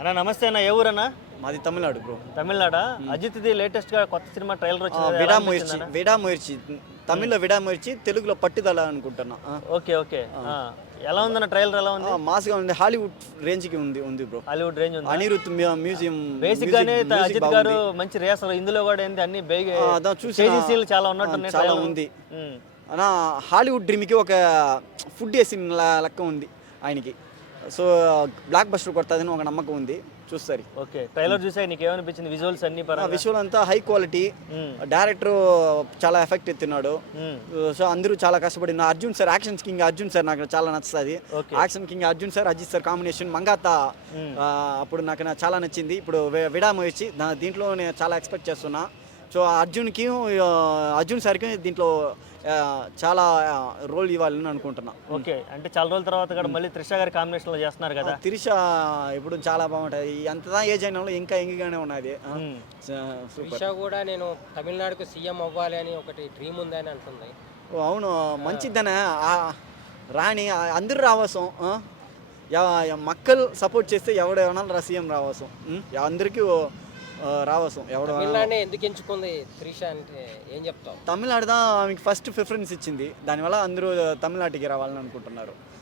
అన్న నమస్తే అన్న, ఏ ఊరన్నా? మాది తమిళనాడు బ్రో. తమిళనాడా? అజిత్ది లేటెస్ట్ గా కొత్త సినిమా ట్రైలర్ వచ్చింది. విడాముయర్చి తమిళ్లో విడాముయర్చి, తెలుగులో పట్టుదల అనుకుంటున్నా. Okay okay. ఎలా ఉందన్న ట్రైలర్? ఎలా ఉంది? మాస్గా ఉంది, హాలీవుడ్ రేంజ్ కి ఉంది బ్రో. హాలీవుడ్ రేంజ్ ఉంది. అనిరుత్ మ్యూజియం బేసిక్ గానే అజిత్ గారు మంచి రియాసల్, ఇందులో కూడా ఏంది అన్ని చూసి చాలా ఉన్నట్టు చాలా ఉంది. హాలీవుడ్ డ్రీమ్ కి ఒక ఫుడ్ వేసిన లెక్క ఉంది ఆయనకి. సో బ్లాక్ బస్టర్ కొడుతుందని ఒక నమ్మకం ఉంది, చూస్తారు. ఓకే, ట్రైలర్ చూసా నీకు ఏమనిపించింది? విజువల్స్ అన్ని విజువల్ అంతా హై క్వాలిటీ, డైరెక్టర్ చాలా ఎఫెక్ట్ ఎత్తున్నాడు. సో అందరూ చాలా కష్టపడిన. Arjun sir, action king Arjun sir నాకు చాలా నచ్చుతుంది. Action king Arjun sir, Ajith sir combination Mankatha అప్పుడు నాకు చాలా నచ్చింది. ఇప్పుడు విడాము వచ్చి దీంట్లో నేను చాలా ఎక్స్పెక్ట్ చేస్తున్నా. సో అర్జున్ సార్కి దీంట్లో చాలా రోల్ ఇవ్వాలని అనుకుంటున్నా. ఓకే, అంటే చాలా రోజుల తర్వాత కూడా మళ్ళీ త్రిష గారి కాంబినేషన్ లో చేస్తున్నారు కదా. త్రిష ఇప్పుడు చాలా బాగుంటుంది. ఎంతదా ఏజ్ అయిన వాళ్ళు ఇంకా యంగ్గానే ఉన్నది. త్రిష కూడా నేను తమిళనాడుకు సీఎం అవ్వాలి అని ఒకటి డ్రీమ్ ఉందని అంటుంది. అవును, మంచిదనే రాణి అందరూ రావసం. మక్కలు సపోర్ట్ చేస్తే ఎవడేమన్నా సీఎం రావసం, అందరికీ రావసం. తమిళనాడునే ఎందుకు ఎంచుకుంది త్రిష అంటే ఏం చెప్తావు? తమిళనాడు ఆమెకి ఫస్ట్ ప్రిఫరెన్స్ ఇచ్చింది, దానివల్ల అందరూ తమిళనాటికి రావాలని అనుకుంటున్నారు.